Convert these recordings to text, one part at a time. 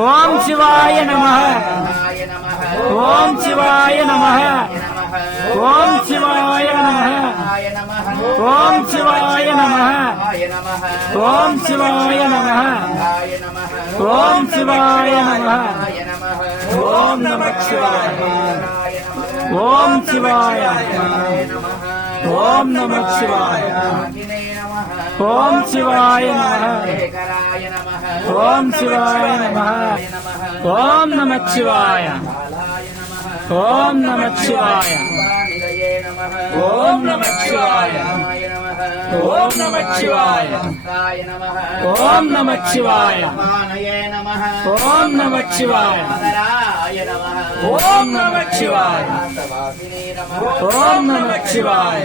ஓம் சிவாய நம ஓம் சிவாய நம ஓம் சிவாய நம ஓம் சிவாய நம ஓம் சிவாய நம ஓம் சிவாய நம ஓம் நம சிவாய ஓம் சிவாய ஓம் நம சிவாய ఓం శివాయ నమ. ఓం శివాయ నమ. ఓం నమ శివాయ. ఓం నమ శివాయ. ఓం నమ శివాయ. ఓం నమ శివాయ. ఓం నమ శివాయ. ఓం నమ శివాయ. ఓం నమ శివాయ. ఓం నమ శివాయ.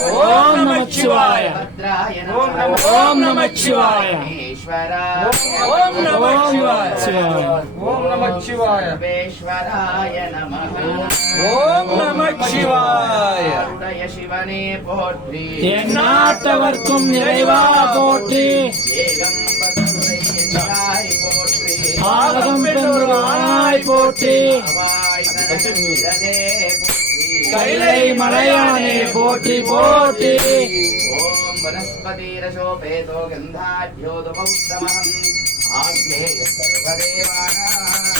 ओम नमः शिवाय। ओम नमः शिवाय। ओम नमः शिवाय। ओम नमः शिवाय। ओम नमः शिवाय। शिवने போற்றி எண்ணாட்டவர்க்கும் நிறைவா போற்றி ஆகம் பெற்றோர் ஆனாய் போற்றி கைலை மலையானே போற்றி போற்றி. ஓம் வனஸ்பதிரசோபேதோ கந்தாட்யோதுபௌத்தமஹம் ஆக்னேய சர்வதேவானாம்.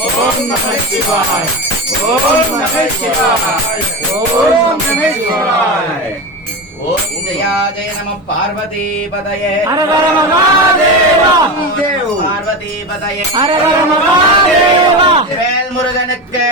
ஓம் நம சிவாய் ஓம் நம சிவாய் ஓம் நம சிவாய் ஓம் ஜயா ஜெய நம பார்வதி பதயே அரவர மகாதேவா பார்வதி பதயே அரவர மகாதேவா வேல் முருகனுக்கு